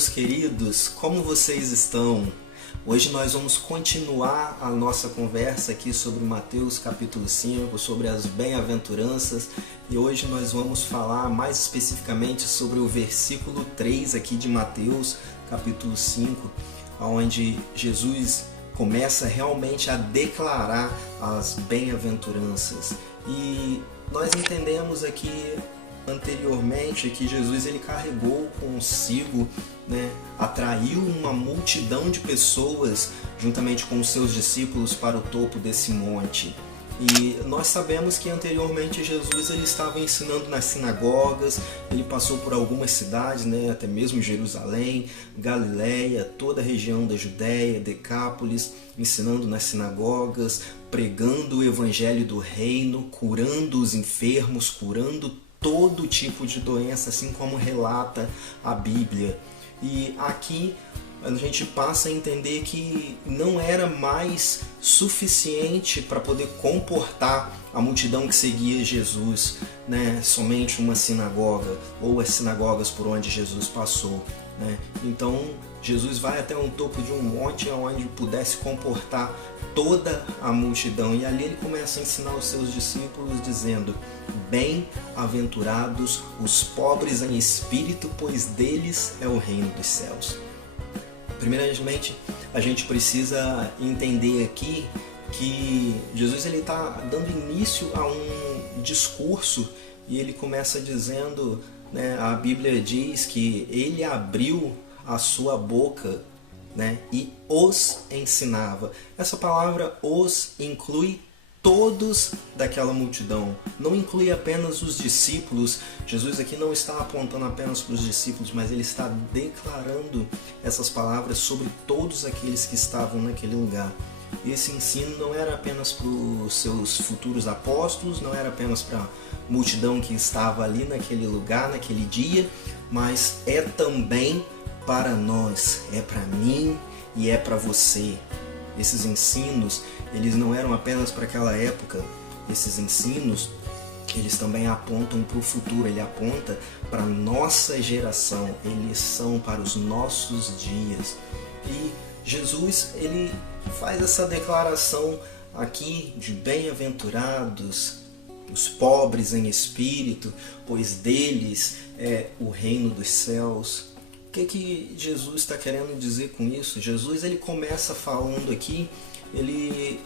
meus queridos, como vocês estão? Hoje nós vamos continuar a nossa conversa aqui sobre Mateus capítulo 5, sobre as bem-aventuranças, e hoje nós vamos falar mais especificamente sobre o versículo 3 aqui de Mateus capítulo 5, onde Jesus começa realmente a declarar as bem-aventuranças. E nós entendemos aqui anteriormente que Jesus ele carregou consigo, atraiu uma multidão de pessoas juntamente com os seus discípulos para o topo desse monte. E nós sabemos que anteriormente Jesus ele estava ensinando nas sinagogas, ele passou por algumas cidades, até mesmo Jerusalém, Galileia, toda a região da Judéia, Decápolis, ensinando nas sinagogas, pregando o evangelho do reino, curando os enfermos, curando todo tipo de doença, assim como relata a Bíblia. E aqui a gente passa a entender que não era mais suficiente para poder comportar a multidão que seguia Jesus, somente uma sinagoga ou as sinagogas por onde Jesus passou. Então Jesus vai até um topo de um monte onde pudesse comportar toda a multidão, e ali ele começa a ensinar os seus discípulos dizendo: bem-aventurados os pobres em espírito, pois deles é o reino dos céus. Primeiramente, a gente precisa entender aqui que Jesus está dando início a um discurso, e ele começa dizendo, a Bíblia diz que ele abriu a sua boca, e os ensinava. Essa palavra os inclui todos daquela multidão, não inclui apenas os discípulos. Jesus aqui não está apontando apenas para os discípulos, mas ele está declarando essas palavras sobre todos aqueles que estavam naquele lugar. E esse ensino não era apenas para os seus futuros apóstolos, não era apenas para a multidão que estava ali naquele lugar, naquele dia, mas é também para nós, é para mim e é para você. Esses ensinos, eles não eram apenas para aquela época. Esses ensinos, eles também apontam para o futuro, ele aponta para a nossa geração, eles são para os nossos dias. E Jesus, ele faz essa declaração aqui de bem-aventurados os pobres em espírito, pois deles é o reino dos céus. O que Jesus está querendo dizer com isso? Jesus ele começa falando aqui, ele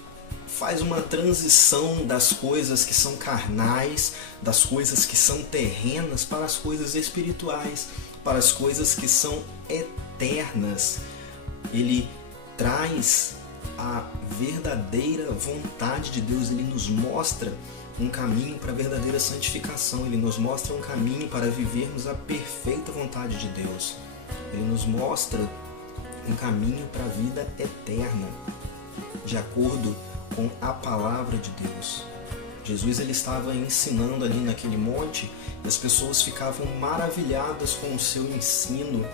faz uma transição das coisas que são carnais, das coisas que são terrenas, para as coisas espirituais, para as coisas que são eternas. Ele traz a verdadeira vontade de Deus, ele nos mostra um caminho para a verdadeira santificação, ele nos mostra um caminho para vivermos a perfeita vontade de Deus. Ele nos mostra um caminho para a vida eterna, de acordo com a palavra de Deus. Jesus ele estava ensinando ali naquele monte, e as pessoas ficavam maravilhadas com o seu ensino.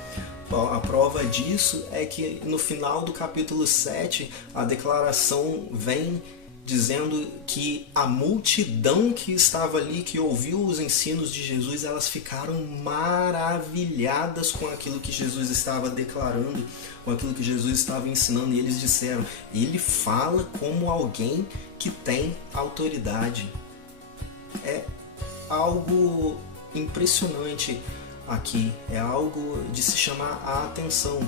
A prova disso é que no final do capítulo 7, a declaração vem dizendo que a multidão que estava ali, que ouviu os ensinos de Jesus, elas ficaram maravilhadas com aquilo que Jesus estava declarando, com aquilo que Jesus estava ensinando, e eles disseram: ele fala como alguém que tem autoridade. É algo impressionante aqui, é algo de se chamar a atenção,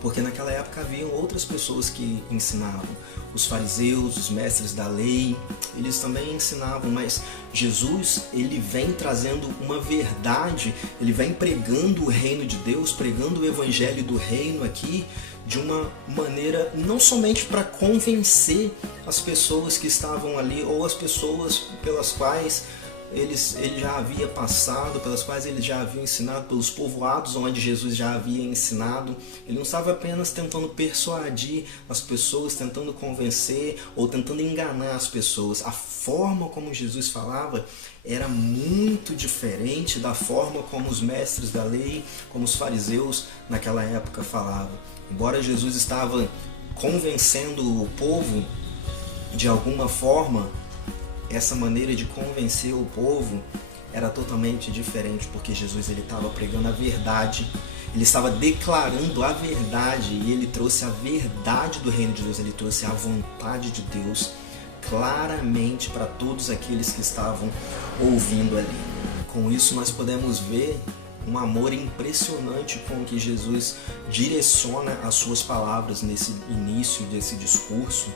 porque naquela época haviam outras pessoas que ensinavam. Os fariseus, os mestres da lei, eles também ensinavam, mas Jesus ele vem trazendo uma verdade, ele vem pregando o reino de Deus, pregando o evangelho do reino aqui, de uma maneira não somente para convencer as pessoas que estavam ali, ou as pessoas pelas quais ele já havia passado, pelas quais ele já havia ensinado, pelos povoados onde Jesus já havia ensinado. Ele não estava apenas tentando persuadir as pessoas, tentando convencer ou tentando enganar as pessoas. A forma como Jesus falava era muito diferente da forma como os mestres da lei, como os fariseus naquela época falavam. Embora Jesus estava convencendo o povo de alguma forma, essa maneira de convencer o povo era totalmente diferente, porque Jesus ele estava pregando a verdade, Ele estava declarando a verdade e ele trouxe a verdade do reino de Deus, ele trouxe a vontade de Deus claramente para todos aqueles que estavam ouvindo ali. Com isso nós podemos ver um amor impressionante com que Jesus direciona as suas palavras nesse início desse discurso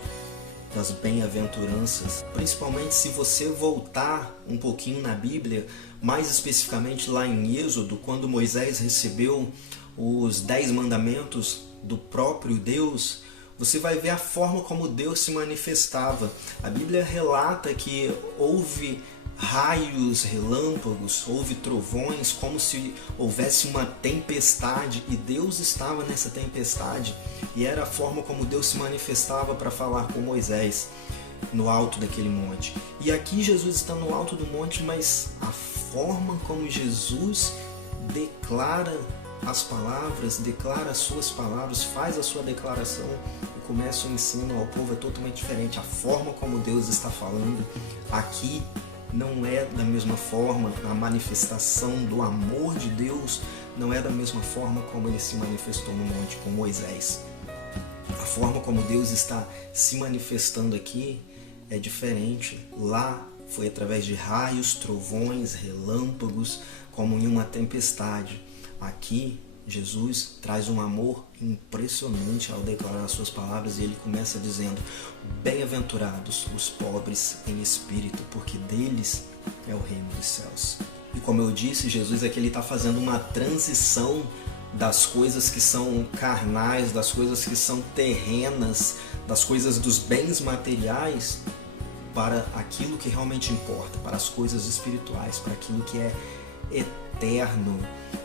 das bem-aventuranças. Principalmente se você voltar um pouquinho na Bíblia, mais especificamente lá em Êxodo, quando Moisés recebeu os 10 mandamentos do próprio Deus, você vai ver a forma como Deus se manifestava. A Bíblia relata que houve raios, relâmpagos, houve trovões, como se houvesse uma tempestade, e Deus estava nessa tempestade, e era a forma como Deus se manifestava para falar com Moisés no alto daquele monte. E aqui Jesus está no alto do monte, mas a forma como Jesus declara as palavras, declara as suas palavras, faz a sua declaração e começa o ensino ao povo é totalmente diferente. A forma como Deus está falando aqui não é da mesma forma, a manifestação do amor de Deus não é da mesma forma como ele se manifestou no monte com Moisés. A forma como Deus está se manifestando aqui é diferente. Lá foi através de raios, trovões, relâmpagos, como em uma tempestade. Aqui Jesus traz um amor impressionante ao declarar as suas palavras, e ele começa dizendo: bem-aventurados os pobres em espírito, porque deles é o reino dos céus. E como eu disse, Jesus aqui está fazendo uma transição das coisas que são carnais, das coisas que são terrenas, das coisas dos bens materiais, para aquilo que realmente importa, para as coisas espirituais, para aquilo que é eterno.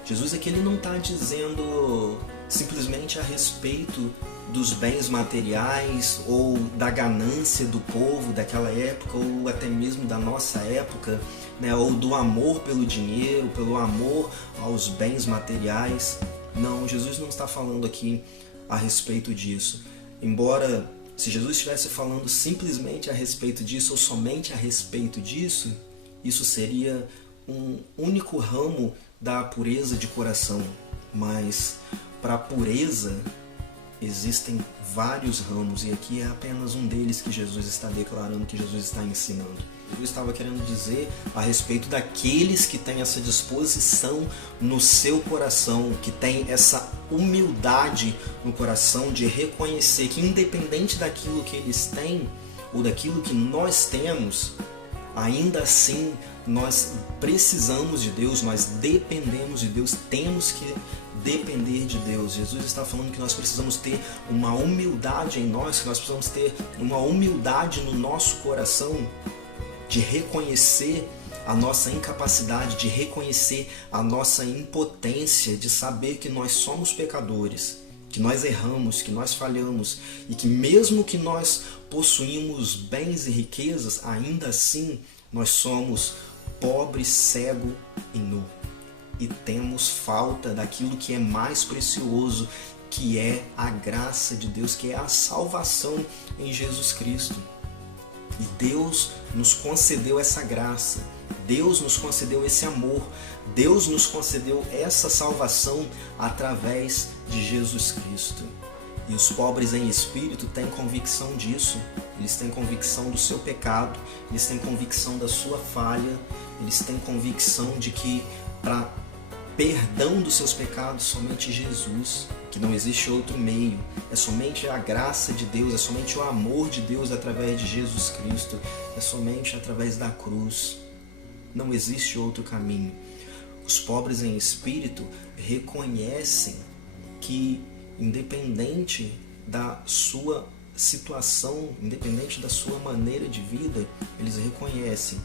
Jesus aqui ele não está dizendo simplesmente a respeito dos bens materiais ou da ganância do povo daquela época, ou até mesmo da nossa época, né? Ou do amor pelo dinheiro, pelo amor aos bens materiais. Não, Jesus não está falando aqui a respeito disso. Embora, se Jesus estivesse falando simplesmente a respeito disso ou somente a respeito disso, isso seria um único ramo da pureza de coração. Mas para a pureza existem vários ramos, e aqui é apenas um deles que Jesus está declarando, que Jesus está ensinando. Jesus estava querendo dizer a respeito daqueles que têm essa disposição no seu coração, que têm essa humildade no coração de reconhecer que, independente daquilo que eles têm ou daquilo que nós temos, ainda assim nós precisamos de Deus, nós dependemos de Deus, temos que depender de Deus. Jesus está falando que nós precisamos ter uma humildade em nós, que nós precisamos ter uma humildade no nosso coração de reconhecer a nossa incapacidade, de reconhecer a nossa impotência, de saber que nós somos pecadores, que nós erramos, que nós falhamos, e que mesmo que nós possuímos bens e riquezas, ainda assim nós somos pobre, cego e nu. E temos falta daquilo que é mais precioso, que é a graça de Deus, que é a salvação em Jesus Cristo. E Deus nos concedeu essa graça, Deus nos concedeu esse amor, Deus nos concedeu essa salvação através de Jesus Cristo. E os pobres em espírito têm convicção disso, eles têm convicção do seu pecado, eles têm convicção da sua falha, eles têm convicção de que para perdão dos seus pecados somente Jesus, que não existe outro meio, é somente a graça de Deus, é somente o amor de Deus através de Jesus Cristo, é somente através da cruz, não existe outro caminho. Os pobres em espírito reconhecem que, independente da sua situação, independente da sua maneira de vida, eles reconhecem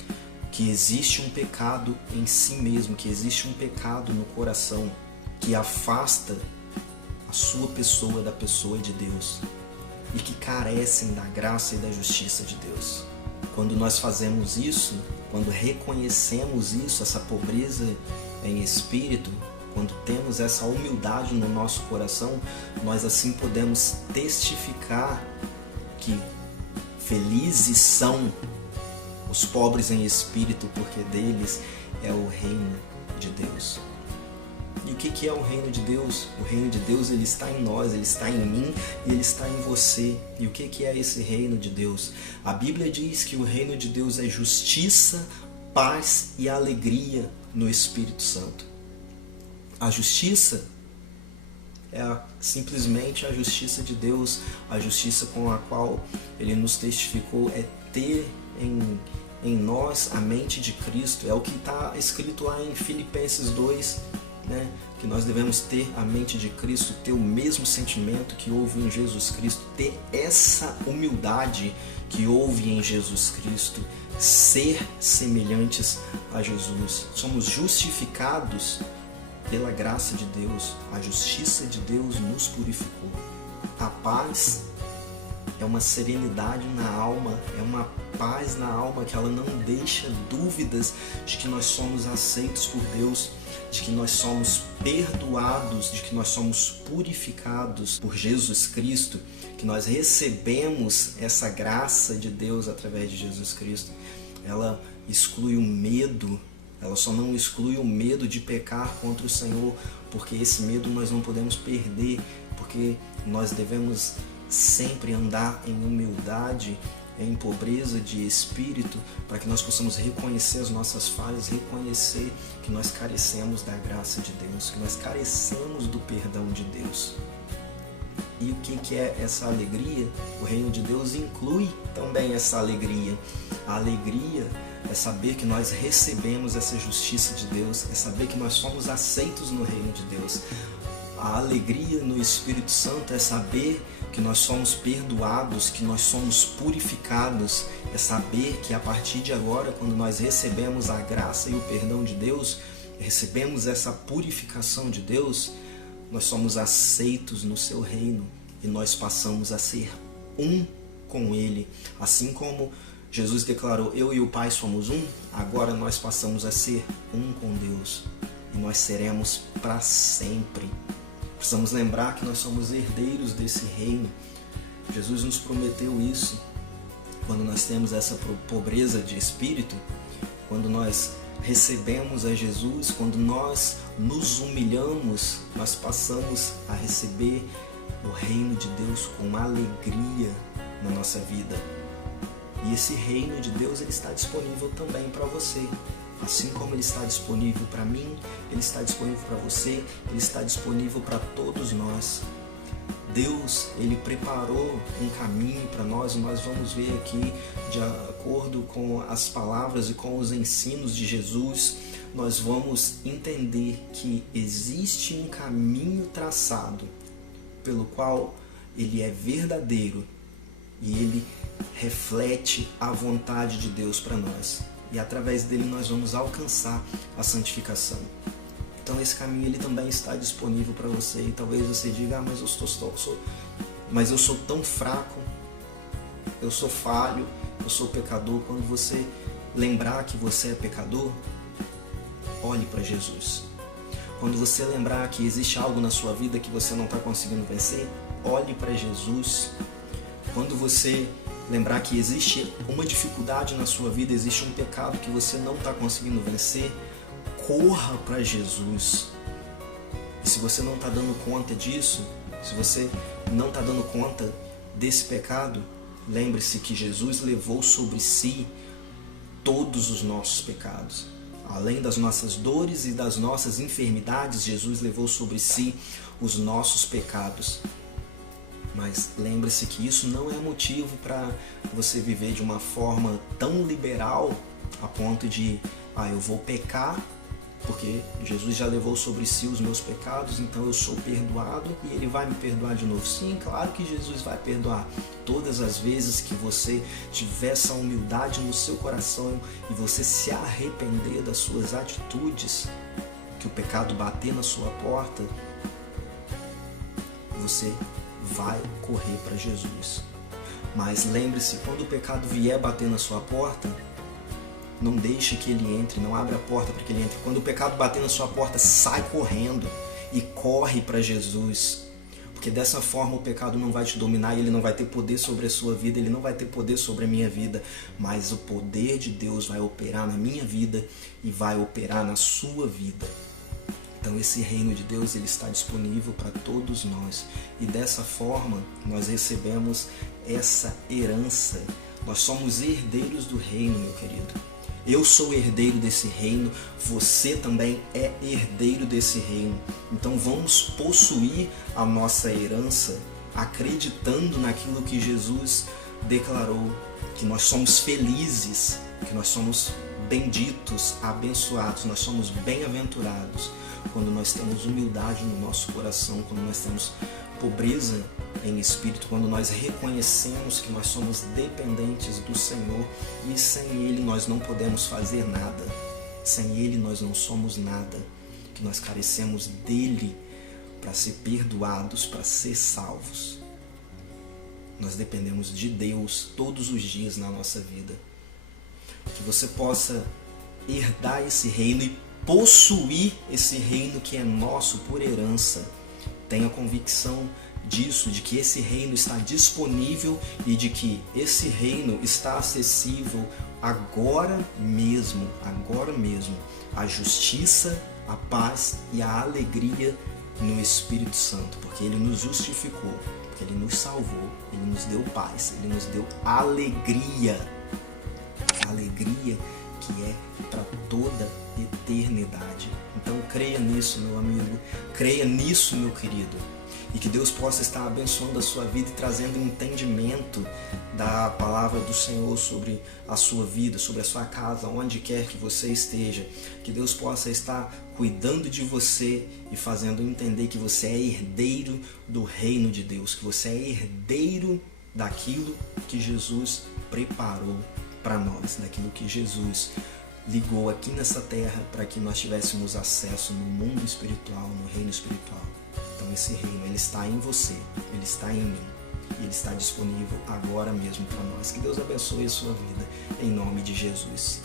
que existe um pecado em si mesmo, que existe um pecado no coração que afasta a sua pessoa da pessoa de Deus, e que carecem da graça e da justiça de Deus. Quando nós fazemos isso, quando reconhecemos isso, essa pobreza em espírito, quando temos essa humildade no nosso coração, nós assim podemos testificar que felizes são os pobres em espírito, porque deles é o reino de Deus. E o que é o reino de Deus? O reino de Deus, ele está em nós, ele está em mim e ele está em você. E o que é esse reino de Deus? A Bíblia diz que o reino de Deus é justiça, paz e alegria no Espírito Santo. A justiça é simplesmente a justiça de Deus, a justiça com a qual ele nos testificou, é ter em nós a mente de Cristo. É o que está escrito lá em Filipenses 2, né? Que nós devemos ter a mente de Cristo, ter o mesmo sentimento que houve em Jesus Cristo, ter essa humildade que houve em Jesus Cristo, ser semelhantes a Jesus. Somos justificados pela graça de Deus, a justiça de Deus nos purificou. A paz é uma serenidade na alma, é uma paz na alma que ela não deixa dúvidas de que nós somos aceitos por Deus, de que nós somos perdoados, de que nós somos purificados por Jesus Cristo, que nós recebemos essa graça de Deus através de Jesus Cristo. Ela exclui o medo, ela só não exclui o medo de pecar contra o Senhor, porque esse medo nós não podemos perder, porque nós devemos sempre andar em humildade, em pobreza de espírito, para que nós possamos reconhecer as nossas falhas, reconhecer que nós carecemos da graça de Deus, que nós carecemos do perdão de Deus. E o que é essa alegria? O reino de Deus inclui também essa alegria. A alegria é saber que nós recebemos essa justiça de Deus, é saber que nós somos aceitos no reino de Deus. A alegria no Espírito Santo é saber que nós somos perdoados, que nós somos purificados, é saber que a partir de agora, quando nós recebemos a graça e o perdão de Deus, recebemos essa purificação de Deus, nós somos aceitos no seu reino e nós passamos a ser um com Ele. Assim como Jesus declarou, eu e o Pai somos um, agora nós passamos a ser um com Deus e nós seremos para sempre. Precisamos lembrar que nós somos herdeiros desse reino. Jesus nos prometeu isso. Quando nós temos essa pobreza de espírito, quando nós recebemos a Jesus, quando nós nos humilhamos, nós passamos a receber o reino de Deus com alegria na nossa vida. E esse reino de Deus, ele está disponível também para você. Assim como ele está disponível para mim, ele está disponível para você, ele está disponível para todos nós. Deus, ele preparou um caminho para nós e nós vamos ver aqui, de acordo com as palavras e com os ensinos de Jesus, nós vamos entender que existe um caminho traçado pelo qual ele é verdadeiro e ele reflete a vontade de Deus para nós. E através dele nós vamos alcançar a santificação. Então esse caminho ele também está disponível para você. E talvez você diga, mas eu sou tão fraco, eu sou falho, eu sou pecador. Quando você lembrar que você é pecador, olhe para Jesus. Quando você lembrar que existe algo na sua vida que você não está conseguindo vencer, olhe para Jesus. Quando você lembrar que existe uma dificuldade na sua vida, existe um pecado que você não está conseguindo vencer, corra para Jesus. E se você não está dando conta disso, se você não está dando conta desse pecado, lembre-se que Jesus levou sobre si todos os nossos pecados. Além das nossas dores e das nossas enfermidades, Jesus levou sobre si os nossos pecados. Mas lembre-se que isso não é motivo para você viver de uma forma tão liberal a ponto de, eu vou pecar porque Jesus já levou sobre si os meus pecados, então eu sou perdoado e ele vai me perdoar de novo. Sim, claro que Jesus vai perdoar. Todas as vezes que você tiver essa humildade no seu coração e você se arrepender das suas atitudes, que o pecado bater na sua porta, você vai correr para Jesus. Mas lembre-se, quando o pecado vier bater na sua porta, não deixe que ele entre, não abra a porta para que ele entre. Quando o pecado bater na sua porta, sai correndo e corre para Jesus. Porque dessa forma o pecado não vai te dominar e ele não vai ter poder sobre a sua vida, ele não vai ter poder sobre a minha vida, mas o poder de Deus vai operar na minha vida e vai operar na sua vida. Então esse reino de Deus, ele está disponível para todos nós. E dessa forma, nós recebemos essa herança. Nós somos herdeiros do reino, meu querido. Eu sou herdeiro desse reino, você também é herdeiro desse reino. Então vamos possuir a nossa herança acreditando naquilo que Jesus declarou, que nós somos felizes, que nós somos benditos, abençoados, nós somos bem-aventurados quando nós temos humildade no nosso coração, quando nós temos pobreza em espírito, quando nós reconhecemos que nós somos dependentes do Senhor e sem Ele nós não podemos fazer nada, sem Ele nós não somos nada, que nós carecemos dEle para ser perdoados, para ser salvos. Nós dependemos de Deus todos os dias na nossa vida. Que você possa herdar esse reino e possuir esse reino que é nosso por herança. Tenha convicção disso, de que esse reino está disponível e de que esse reino está acessível agora mesmo. A justiça, a paz e a alegria no Espírito Santo, porque Ele nos justificou, porque Ele nos salvou, Ele nos deu paz, Ele nos deu alegria. Alegria que é para toda eternidade. Então creia nisso, meu amigo, creia nisso, meu querido, e que Deus possa estar abençoando a sua vida e trazendo entendimento da palavra do Senhor sobre a sua vida, sobre a sua casa, onde quer que você esteja. Que Deus possa estar cuidando de você e fazendo entender que você é herdeiro do reino de Deus, que você é herdeiro daquilo que Jesus preparou para nós, daquilo que Jesus ligou aqui nessa terra para que nós tivéssemos acesso no mundo espiritual, no reino espiritual. Então esse reino, ele está em você, ele está em mim e ele está disponível agora mesmo para nós. Que Deus abençoe a sua vida em nome de Jesus.